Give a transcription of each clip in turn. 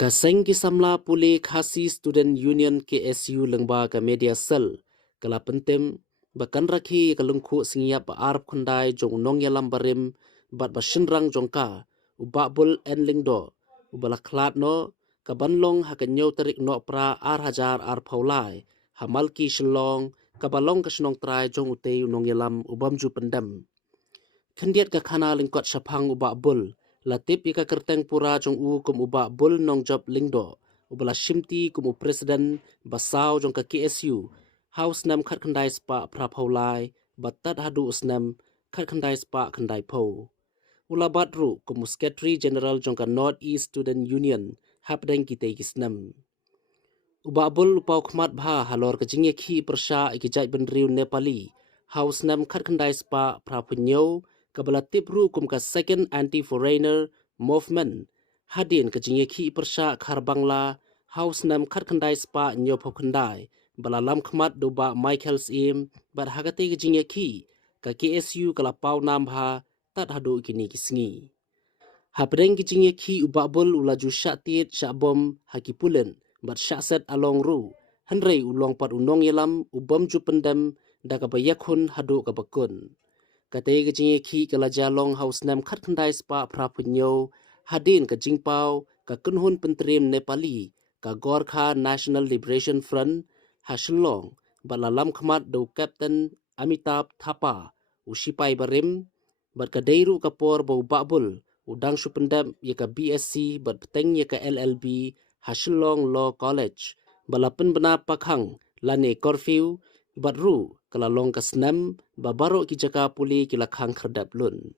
Kaseng kisamla pule khasi Student Union KSU lengba ka media cell kala pentem bakan rakhi ka Lyngkhuh Sngi pa arp khundai jong nong yalam barim bat basinrang jongka ubabul en Lyngdoh ubala khlat no ka banlong ha ka nyau tarik no pra ar hajar ar phaulai hamalki shlong ka balong ka snong trai jong utei nong yalam ubamju pendam khendiat ka khana lingkot shaphang ubabul latip ika kerteng pura jong u kum uba bul nong job Lyngdoh ubala shimti kum u president basau jong ka KSU house nam khat khandai spa pra phaulai batat hadu Snem khat khandai spa khandai pho ula batru kum secretary general jong ka North East Student Union hapdeng ki te Snem uba bul upau khmat bha halor ka jingye khi persha ikijai benriu Nepali house nam khat khandai spa pra phunyo kabala tipru kum ka second anti-foreigner movement hadin ka jingye khi persha khar bangla house nam khat khandai spa nyo phop khandai bala lam khmat duba Michael Sim bar hagate ka jingye khi ka KSU kala pau nam bha tat hadu kini kisngi hapreng ki jingye khi ubabul ulaju syatit syabom hakipulen bat syakset along ru henrei ulong pat unong yelam ubam ju pendam daga bayakhun hadu ka bakun kate ke jingye khi kala jalong house nam khat khandai spa prapunyo hadin ka jingpau ka kunhun pentrim Nepali ka Gorkha National Liberation Front haslong balalam khmat do Captain Amitabh Thapa usipai barim bat ka deiru kapor bau babul udang supendam ye ka BSc bat peteng ye ka LLB haslong Law College balapen bena pakhang lane curfew batru kala long ka Snem babaro ki jaka puli kila khang khardap lun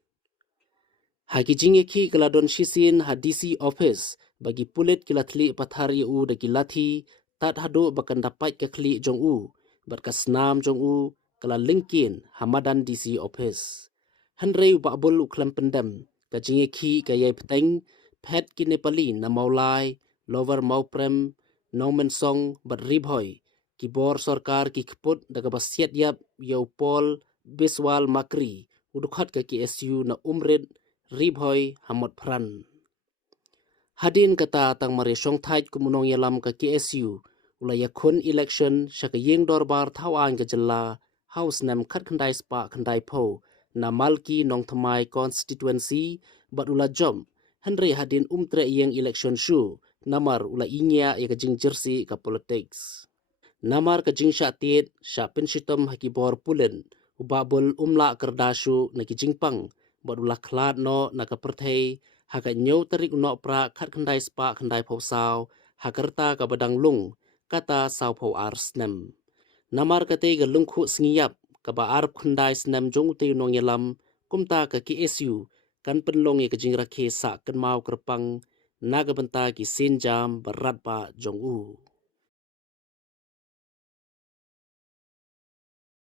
haki jinge khi kala don shisin ha DC office bagi pulit kila thli pathari u de kilathi tat hado bakan dapat ka khli jong u bat ka snam jong u kala linkin hamadan DC office hanrei babul uklam pendam ka jinge khi ka yai peteng phet ki Nepali na maulai lower mauprem nomen song bat ribhoi kibor sarkar ki khput daga basiat yap yau pol biswal makri udukhat ka KSU na umred ribhoi hamot pran hadin kata tang mare song thai kumunong yalam ka KSU ulaya khun election shaka yeng dorbar thawan ka jalla house nam khat khandai spa khandai pho na malki nong thamai constituency bat ula jom henry hadin umtre yeng election shu namar ula inya ya ka jing jersey ka politics namar ka jing syatit syapin shitom hakibor pulen ubabul umla kerdashu na ki jingpang badula khlat no na ka perthei haka nyau tarik no pra khat khandai spa khandai phosau hakarta ka badang lung kata sau pho ar Snem namar ka te ga Lyngkhuh Sngi ka ba ar khandai Snem jong te nong yalam kumta ka KSU kan penlong ye ka jing Rakhe sa kan mau kerpang naga benta ki sin jam barat pa jong u